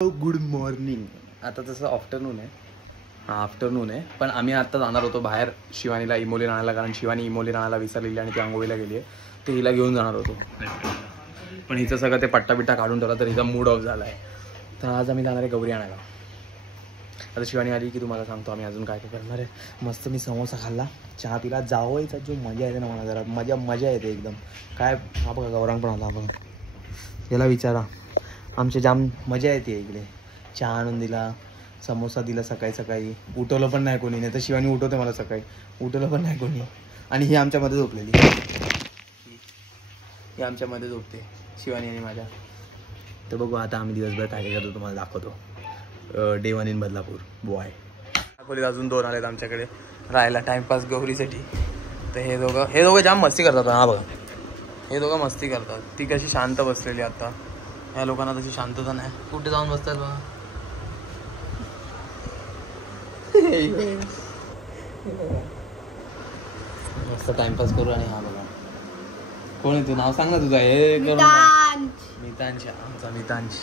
Good morning. आता तसं afternoon आहे. हां आफ्टरनून आहे, पण आम्ही आता जाणार होतो बाहेर शिवानीला इमोली आणायला, कारण शिवानी इमोली आणायला विसरलेली आणि ती आंघोळीला गेली आहे. ते हिला घेऊन जाणार होतो, पण हिचं सगळं ते पट्टा काढून ठेवला तर हिचा मूड ऑफ झाला आहे. तर आज आम्ही जाणार आहे गौरी आणायला. आता शिवानी आली की तुम्हाला सांगतो आम्ही अजून काय काय करणार आहे. मस्त मी समोसा खाल्ला, चहा पिला, जावयाचा जो मजा येते ना मला जरा मजा येते एकदम. काय हा बघा गौरांग पण आला बघा, याला विचारा. आमच्या जाम मजा येते इकडे. चहा आणून दिला, समोसा दिला सकाळी सकाळी. उठवलं पण नाही कोणी, नाही तर शिवानी उठवते मला सकाळी, उठवलं पण नाही कोणी. आणि ही आमच्यामध्ये झोपलेली, ही आमच्यामध्ये झोपते शिवानी आणि माझ्या. तर बघू आता आम्ही दिवसभर काय काय करतो तुम्हाला दाखवतो. Day 1 in Badlapur boy. खोलीत अजून 2 आलेत आमच्याकडे राहायला टाइमपास गौरीसाठी. तर हे दोघं जाम मस्ती करतात. हा बघा, हे दोघं मस्ती करतात. ती कशी शांत बसलेली आता. या लोकांना तशी शांतता नाही, कुठे जाऊन बसतात बघा. मस्त टाइमपास करू. आणि हा बघा, कोण आहे तू, नाव सांग ना तुझं. हे करू मितांश, आमचा मितांश.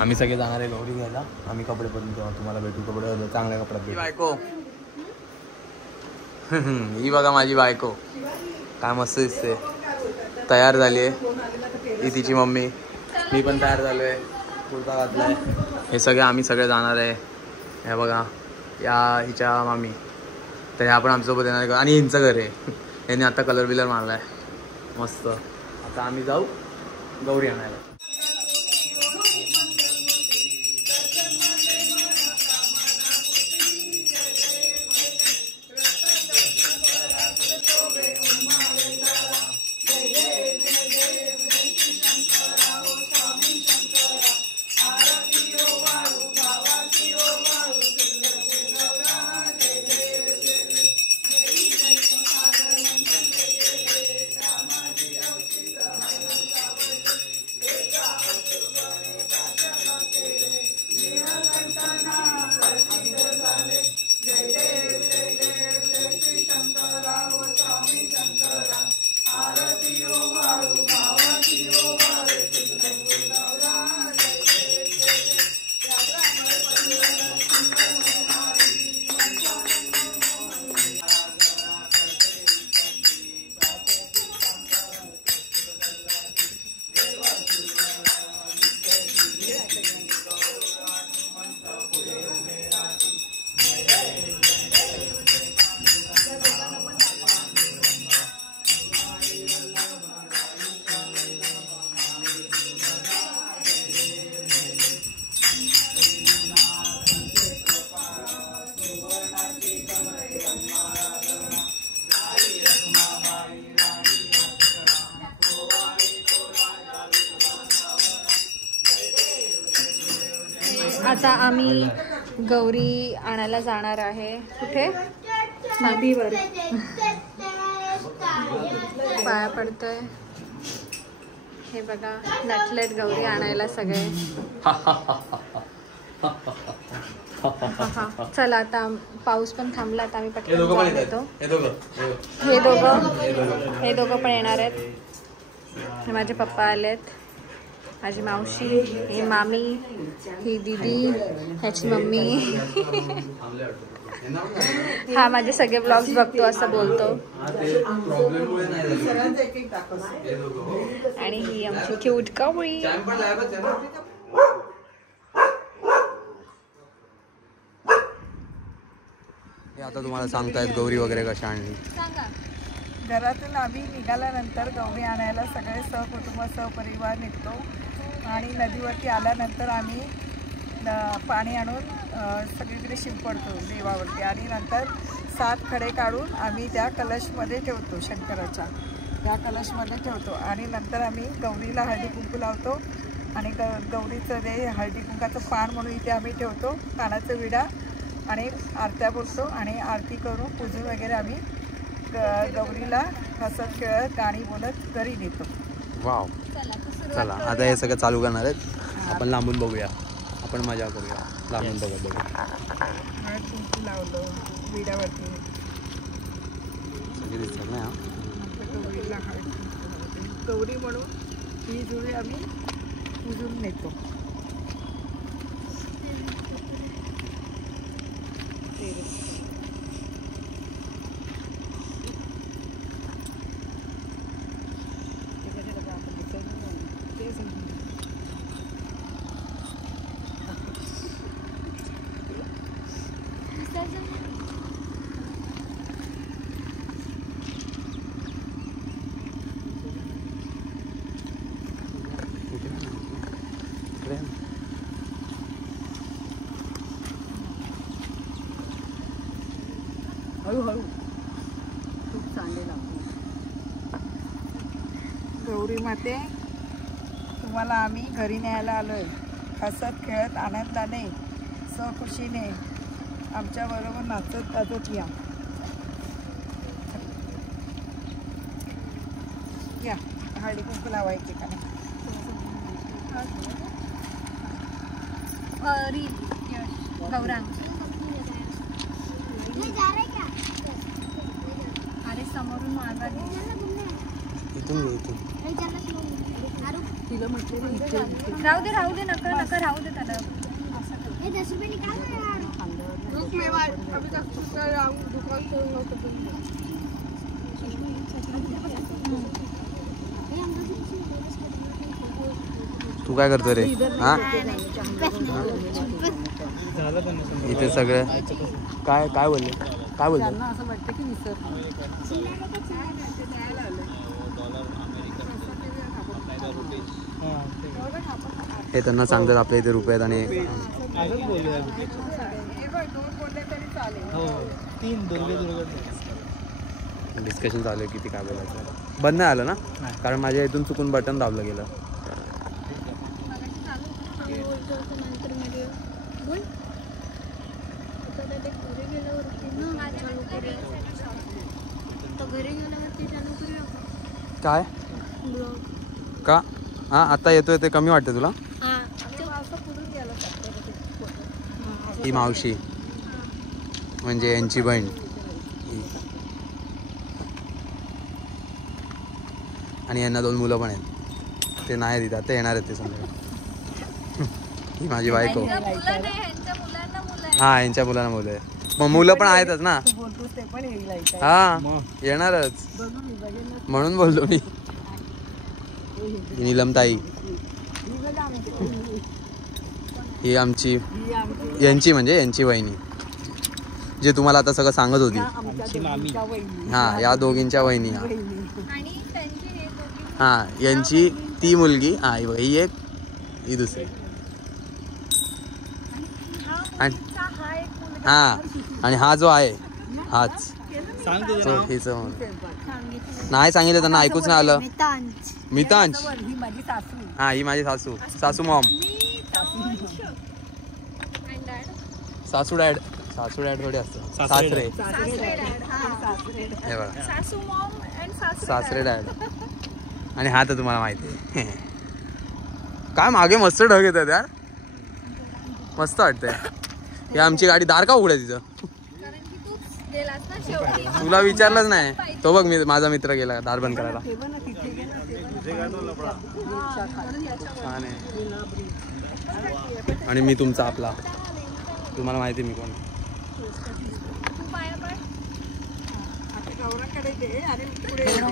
आम्ही सगळे जाणार आहे गौरी घ्यायला. आम्ही कपडे पण तुम्हाला भेटू, कपडे चांगल्या कपड्यात भेटू. बायको ही बघा माझी बायको, काय मस्त दिसते, तयार झाली आहे. ही तिची मम्मी, मी पण तयार झालो आहे, कुर्ता घातलाय. हे सगळे आम्ही सगळे जाणार आहे. हे बघा, या हिच्या मामी, तर ह्या पण आमच्यासोबत येणार आहे. आणि हिंचं घर आहे, यांनी आता कलर बिलर मारला आहे मस्त. आता आम्ही जाऊ गौरी आणायला. आता आम्ही गौरी आणायला जाणार आहे. कुठे? नदीवर. पाया पडतोय. हे बघा, नटलेट गौरी आणायला सगळे. चला आता पाऊस पण थांबला, आता आम्ही पटकन जाऊन येतो. हे दोघं पण येणार आहेत. माझे पप्पा आलेत, माझी मावशी, ही मामी, ही दीदी, ह्याची मम्मी. हा माझे सगळे ब्लॉग्स बघतो असं बोलतो. आणि ही आमची क्यूट गौरी. आता तुम्हाला सांगतायत गौरी वगैरे कशा आणली. घरातून आम्ही निघाल्यानंतर गौरी आणायला सगळे सहकुटुंब सहपरिवार निघतो. आणि नदीवरती आल्यानंतर आम्ही पाणी आणून सगळीकडे शिंपडतो देवावरती. आणि नंतर 7 खडे काढून आम्ही त्या कलशमध्ये ठेवतो, शंकराच्या त्या कलशमध्ये ठेवतो. आणि नंतर आम्ही गौरीला हळदी कुंकू लावतो. आणि गौरीचं जे हळदी कुंकाचं पान म्हणून इथे आम्ही ठेवतो, पानाचं विडा. आणि आरत्या बोलतो आणि आरती करून पूजून वगैरे आम्ही गौरीला हसत खेळत गाणी बोलत घरी नेतो. वाव, चला आता हे सगळं चालू करणार आहेत. आपण लांबून बघूया, आपण मजा करूया लांबून बघा. हळद कुंकू लावलं विड्यावरती. सगळे दिसतात ना. गौरीला हळद कुंकू गौरी म्हणून ही जुळी आम्ही पूजून नेतो. हळूहळू खूप चांगले गौरी माते तुम्हाला आम्ही घरी न्यायला आलोय. हसत खेळत आनंदाने सहखुशीने आमच्याबरोबर नाचत गाजत या हळदी कुंकू लावायची का गौरांग अरे समोरून मागा इथून घे इथून. तिला म्हटलं राहू दे नका राहू दे त्याला. तू काय करतो रे? हा इथे सगळं काय काय बोलले काय बोलले? असं वाटतं की हे त्यांना सांगतात आपल्या इथे रुपयात आणि डिस्कशन चालू आहे किती काय बोलायचं. बंद नाही आलं ना कारण माझ्या इथून चुकून बटन दाबलं गेलं. काय का? हा आता येतोय ते कमी वाटतं तुला? ही मावशी म्हणजे यांची बहीण आणि यांना 2 मुलं पण आहेत. ते नाही तिथे आता येणार आहेत ते समजा. ही माझी बायको. हा यांच्या मुलांना मुलं आहे. मग मुलं पण आहेतच ना. हा येणारच म्हणून बोललो मी. नीलमताई ही आमची यांची म्हणजे यांची वहिनी जे तुम्हाला आता सगळं सांगत होती. हा या दोघींच्या वहिनी. हा यांची ती मुलगी हा ही एक ही दुसरी हा आणि हा जो आहे हाच हिच नाही सांगितलं त्यांना ऐकूच नाही आलं. मितांश हा ही माझी सासू मॉम. सासू डॅड थोडी असतं सासरे. हे बघा सासरे डॅड. आणि हा तर तुम्हाला माहिती आहे काय मागे मस्त ढग येतात यार. मस्त वाटतंय. ही आमची गाडी दार का उघड आहे तिचं? तुला विचारलंच नाही. तो बघ मी माझा मित्र गेला दार बंद करायला. आणि मी तुमचा आपला तुम्हाला माहिती मी कोण.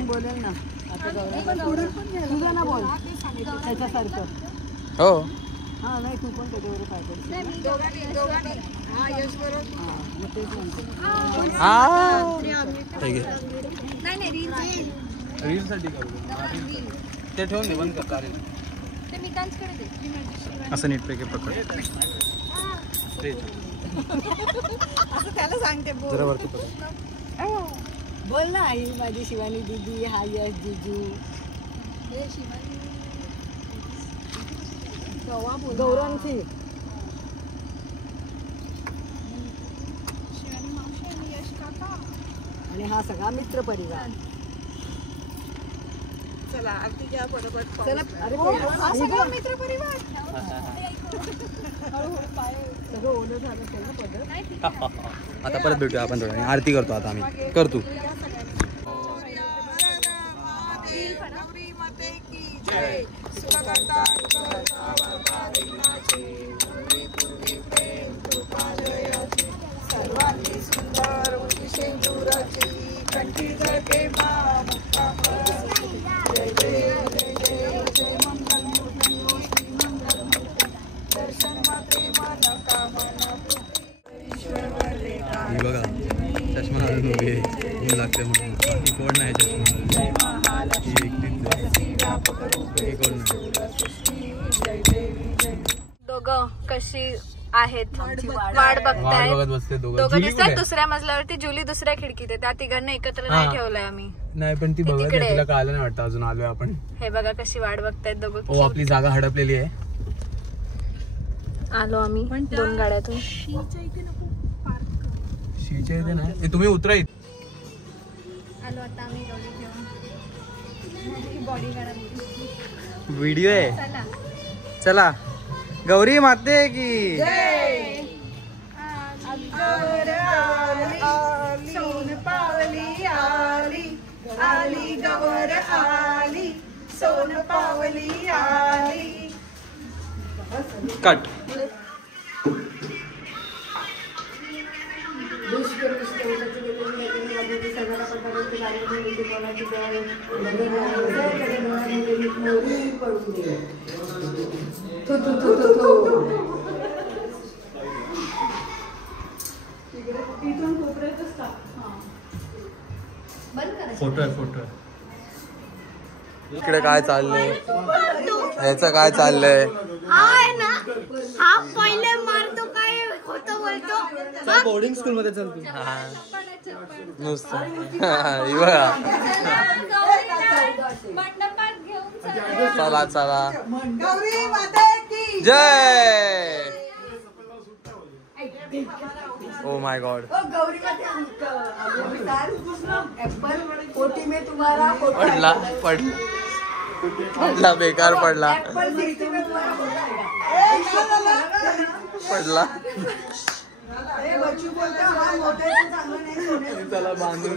बोलेल ना त्याच्यासारखं. हो हा नाही तू पण त्याच्यावर काय रीलसाठी ते ठेवून दे बंद कर. असं नीटपैकी पकड. त्याला सांगते जरा वरती पकड. बोल ना आई माझी शिवानी दीदी. हा यश जीजू गौरांची आणि हा सगळा मित्र परिवार. चला आरती घ्या पटापट. चला अरे सगळा मित्र परिवार. सगळं ओलं झालं असेल ना पदर. आता परत भेटूया आपण थोडं. आरती करतो आता आम्ही. करतो. सर्वांनी सुंदर शेंदुराची कंठी जगे जय जय जय जय जय मंगल दर्शन माते मन कामना ईश्वर उभी आहे, ऊन लागते म्हणून. बाकी कोण नाही दोघं कशी आहेत वाट बघतायत. बसते दोघं दिसतात दुसऱ्या मजल्यावरती. जुली दुसऱ्या खिडकीत आहे. त्या तिघांना एकत्र नाही ठेवलंय आम्ही. नाही पण ती बघत आहे, तिला कळालं नाही वाटतं अजून आलोय आपण. हे बघा कशी वाट बघतायत दोघं. हो आपली जागा हडपलेली आहे. आलो आम्ही 2 गाड्यातून. शीच्या इथे नाही, तुम्ही उतरा इथे. आलो आता आम्ही गौरी घेऊन. बॉडी गार्ड व्हिडिओ आहे. चला गौरी माते की सोन पावली आली आली गवर आली सोन पावली आली. कट. फोटो आहे फोटो. इकडे काय चाललंय, ह्याचं काय चाललंय. हा पहिले मारतो काय होतं बोलतो. बोर्डिंग स्कूल मध्ये चालतो नुसतं. चला चला गौरी माता की जय. Oh my God. गौरी कोटी में तुम्हारा पडला पडला बेकार पडला पडला. त्याला बांधून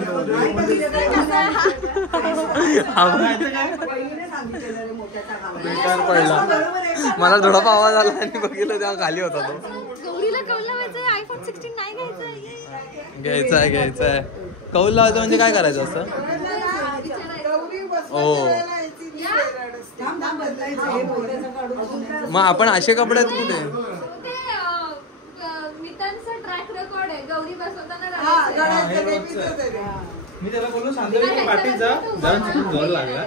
बेकार पडला. मला थोडा आवाज आला आणि बघितलं तेव्हा खाली होता तो. गौरीला कौल लावायचं आयफोन 16 नाही घ्यायचं. घ्यायचंय. कौल लावायचं म्हणजे काय करायचं असतं. हो मग आपण असे कपडे आहेत कुठे. ट्रॅक रेकॉर्ड आहे गौरी बसवताना. मी त्याला बोललो शांतपणे पाठीत जा, जरा चुकून जोर लागला.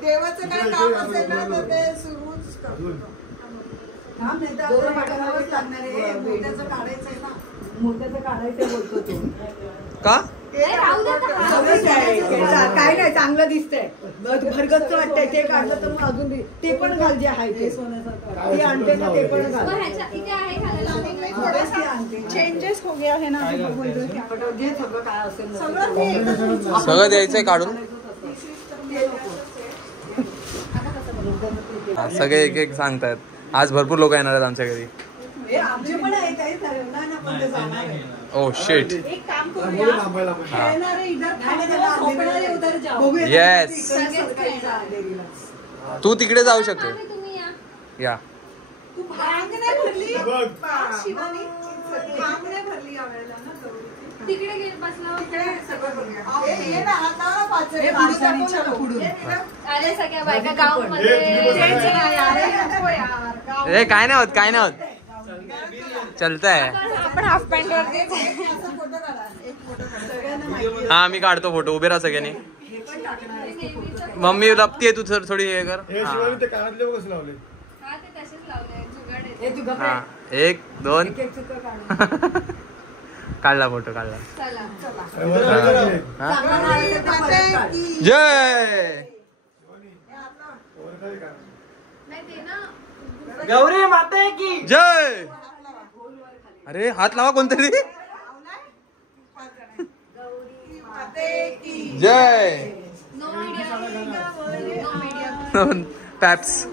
देवाचं काय काम असेल ना तर ते सुरूच करतो. मोत्याचं काढायचंय ना, मोत्याचं काढायचं बोलतो तो. का काय नाही चांगलं दिसतंय, भरगच्च वाटतंय. ते काढलं तर मग अजून ते पण घाल जे आहे ते सोन्याचं ते आणते ना, ते पण घाल. चेंजेस हो गया है ना. जे सगळं काय असेल सगळं द्यायचंय काढून. सगळे एक एक सांगतायत. आज भरपूर लोक येणार आहेत आमच्या घरी. आमचे पण आहे काही ठरवणार ना, पण ते जाणार आहे. Oh shit. एक काम करूया, येणारे इधर खाणे उधर जाओ. येस तू तिकडे जाऊ शकते. या तू भांग नाही भरली शिवानी, भांग नाही भरली यावेळेला ना गौरीची. तिकडे गेले बसला तिकडे सगळं करूया. ये ना हाताला पाचरी पुढून. अरे सगळ्या बायका गाव मध्ये. ए काय नाही होत, काय नाही होत, चलतंय. आपण हाफ पॅन्ट वरती. हा मी काढतो फोटो. उभे राहा सगळ्यांनी. मम्मी लपतीये तू थोडी हे कर. हा 1 2 काढला फोटो काढला. जय गौरी माते की जय. अरे हात लावा कोणतरी. जय. पॅप्स.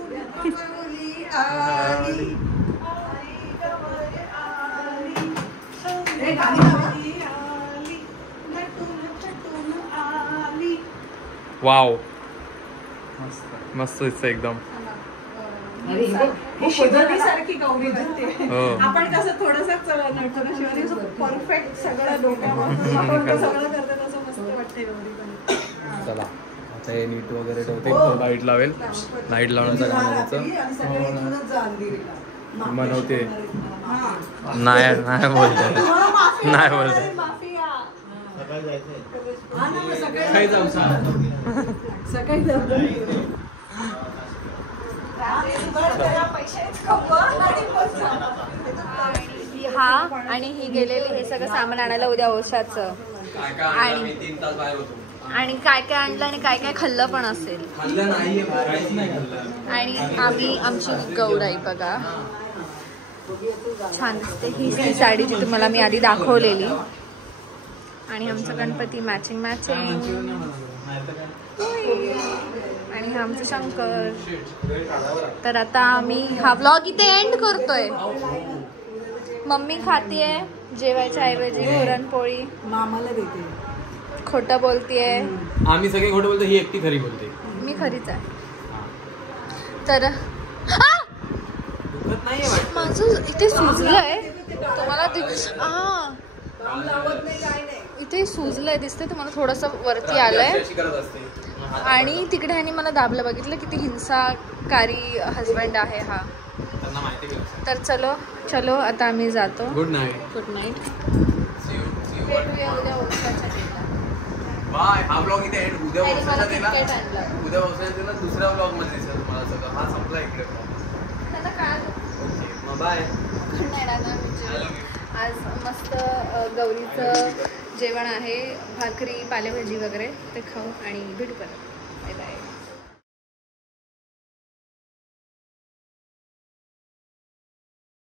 वाव मस्त दिसतं एकदम. सारखी गौरी दिसते. आपण कसं थोडस शिवानी परफेक्ट सगळं डोक्यावर आपण सगळं करतो तसं मस्त वाटते गौरी. चला आता हे नीट वगैरे ठेवते. लाईट लावेल. लाईट लावण्याचं काम बनवते. नाही नाही बोलते नाही बोलते. काही जाऊ हा आणि ही गेलेली हे सगळं सामान आणायला उद्या औषधाचं. आणि 3 तास बाहेर होतो. आणि काय काय आणलं आणि काय काय खाल्लं पण असेल. खाल्लं नाहीये, काहीच नाही खाल्लं. आणि आमची गौराई बघा छान दिसते. ही ती साडी जी तुम्हाला मी आधी दाखवलेली. आणि आमचा गणपती मॅचिंग मॅचिंग. आणि हा आमचं शंकर. तर आता आम्ही हा व्लॉग इथे एंड करतोय. मम्मी खातीये जेवायच्या ऐवजी पुरणपोळी. मामाला देते. खोटं बोलतीये. आम्ही सगळे खोटं बोलतो, ही एकटी खरी बोलते. मी खरीच आहे. तर माझं इथे सुजलंय तुम्हाला इथे सुजलंय दिसतंय तुम्हाला थोडंसं वरती आलंय. आणि तिकडे ह्यानी मला दाबलं. बघितलं किती हिंसाकारी हजबंड आहे हा. तर चलो आता आम्ही जातो. Good night. Good night. भेटूया उद्या औषधाच्या बाय. हा ब्लॉग इथे एंड. उद्या औषधाच्या दिला दुसऱ्या ब्लॉग मध्ये दिसेल तुम्हाला सगळं. हा संपला इकडे ब्लॉग. बाय. Good night. आज मस्त गौरीचं जेवण आहे. भाकरी पालेभाजी वगैरे ते खाऊ आणि भेटू परत.